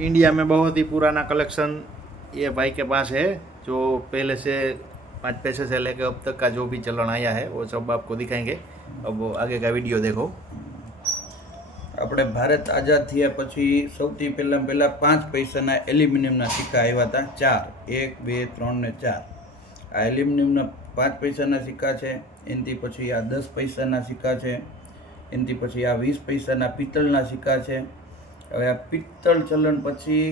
India में बहुत ही पुराना कलेक्शन ये भाई के पास है, जो पहले से 5 पैसे से लेकर अब तक का जो भी चलन आया है वो सब आपको दिखाएंगे। अब वो आगे का वीडियो देखो। આપણે ભારત આઝાદ થયા પછી સૌથી પહેલા 5 પૈસાના એલ્યુમિનિયમના સિક્કા આવ્યા હતા, 4 1 2 3 ને 4। આ એલ્યુમિનિયમના 5 પૈસાના સિક્કા છે। એનાથી પછી આ 10 પૈસાના સિક્કા છે। એનાથી પછી આ 20 પૈસાના પિત્તળના સિક્કા છે। હવે આ પિત્તળ ચલણ પછી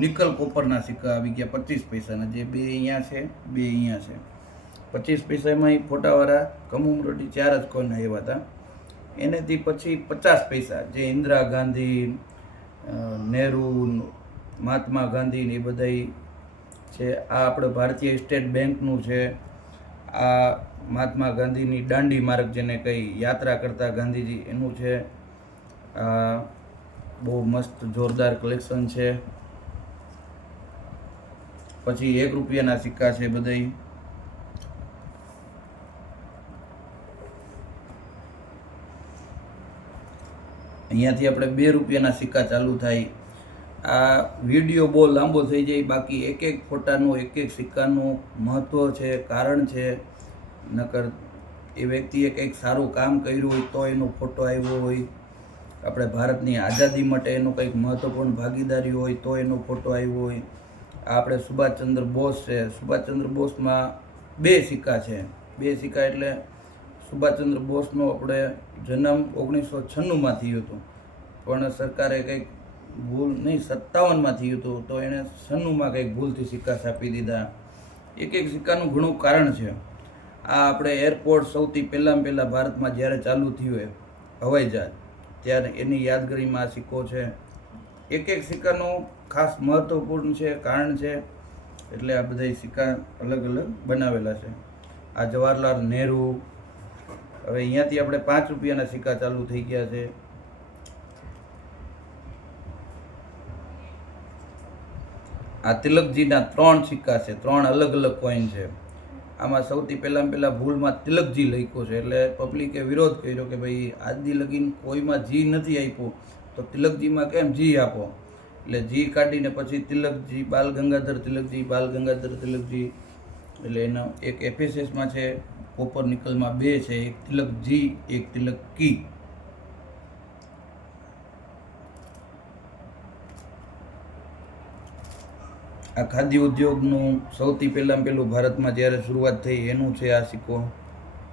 નિકલ કોપરના સિક્કા આવી ગયા 25 પૈસાના, જે 2 અહીંયા છે 2 અહીંયા છે। 25 પૈસામાં ફોટાવાળા કમુમરોટી 4 જ કોઈન આવ્યા હતા। એનાથી પછી 50 પૈસા, જે ઇન્દિરા ગાંધી, નહેરુ, મહાત્મા ગાંધી ને એ બધા છે। આ આપણે ભારતીય સ્ટેટ બેંકનું છે। આ મહાત્મા ગાંધીની દાંડી માર્ગ, જેને કંઈ યાત્રા કરતા ગાંધીજી, એનું છે। આ બહુ મસ્ત જોરદાર કલેક્શન છે। પછી 1 રૂપિયાના સિક્કા છે બધા। અહીંયાથી આપણે 2 રૂપિયાના સિક્કા ચાલુ થાય। આ વિડીયો બહુ લાંબો થઈ જાય, બાકી એક એક ફોટાનું એક એક સિક્કાનું મહત્ત્વ છે, કારણ છે। નકર એ વ્યક્તિએ કંઈક સારું કામ કર્યું હોય તો એનો ફોટો આવ્યો હોય, આપણે ભારતની આઝાદી માટે એનો કંઈક મહત્ત્વપૂર્ણ ભાગીદારી હોય તો એનો ફોટો આવ્યો હોય। આ આપણે સુભાષચંદ્ર બોઝ છે। સુભાષચંદ્ર બોઝમાં 2 સિક્કા છે। 2 સિક્કા એટલે સુભાષચંદ્ર બોઝનો આપણે જન્મ 1996માં થયો હતો, પણ સરકારે કંઈક ભૂલ નહીં, 57માં થયું હતું, તો એણે 96માં કંઈક ભૂલથી સિક્કા છાપી દીધા। એક એક સિક્કાનું ઘણું કારણ છે। આ આપણે એરપોર્ટ સૌથી પહેલાં ભારતમાં જ્યારે ચાલુ થયું હવાઈ જહાજ, ત્યારે એની યાદગારીમાં આ સિક્કો છે। એક એક સિક્કાનું ખાસ મહત્ત્વપૂર્ણ છે, કારણ છે, એટલે આ બધા સિક્કા અલગ અલગ બનાવેલા છે। આ જવાહરલાલ નહેરુ। હવે અહીંયાથી આપણે 5 રૂપિયાના સિક્કા ચાલુ થઈ ગયા છે। આ તિલકજીના 3 સિક્કા છે, 3 અલગ અલગ કોઈન છે। આમાં સૌથી પહેલાં ભૂલમાં તિલકજી લખ્યું છે, એટલે પબ્લિકે વિરોધ કર્યો કે ભાઈ આજથી લગીન કોઈમાં જી નથી આપ્યું, તો તિલકજીમાં કેમ જી આપો? એટલે જી કાઢીને પછી તિલકજી, બાલ ગંગાધર તિલકજી, એટલે એનો એક એફએસએસમાં છે, કોપર નિકલમાં 2 છે, એક તિલકજી એક તિલકી। આ ખાદ્ય ઉદ્યોગનું સૌથી પહેલું ભારતમાં જ્યારે શરૂઆત થઈ એનું છે આ સિક્કો,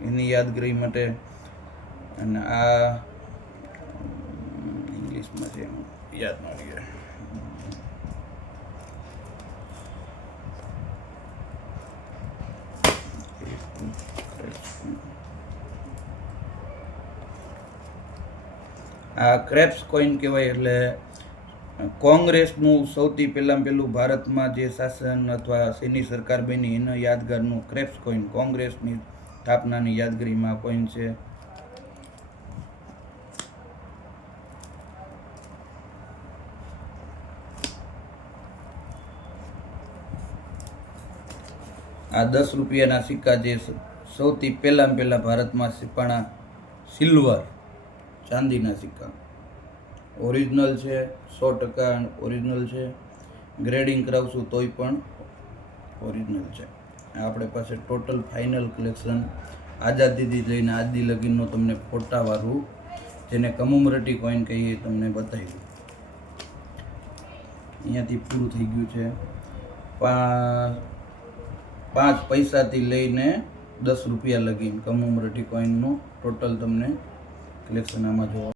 એની યાદગીરી માટે। અને આ ઇંગ્લિશમાં છે, યાદ ન રહી ગયા। આ ક્રેપ્સ કોઈન કહેવાય, એટલે કોંગ્રેસનું સૌથી પહેલું ભારતમાં જે શાસન અથવા સેની સરકાર બની એના યાદગારનું ક્રેપ્સ કોઈન, કોંગ્રેસની સ્થાપનાની યાદગીરીમાં કોઈન છે। આ 10 રૂપિયાના સિક્કા, જે સૌથી પહેલાં ભારતમાં સિપાણા, સિલ્વર, ચાંદીના સિક્કા, ઓરિજિનલ છે, 100% ઓરિજિનલ છે। ગ્રેડિંગ કરાવશું તોય પણ ઓરિજિનલ છે। આપણે પાસે ટોટલ ફાઇનલ કલેક્શન આઝાદીથી લઈને આજથી લગીનનો તમને ફોટાવાળું, જેને કમુમરટી કોઈન કહીએ, તમને બતાવ્યું। અહીંયાથી પૂરું થઈ ગયું છે। 5 પૈસાથી લઈને 10 રૂપિયા લગીન કમુમરટી કોઈનનું ટોટલ તમને કલેક્શન આમાં જોવા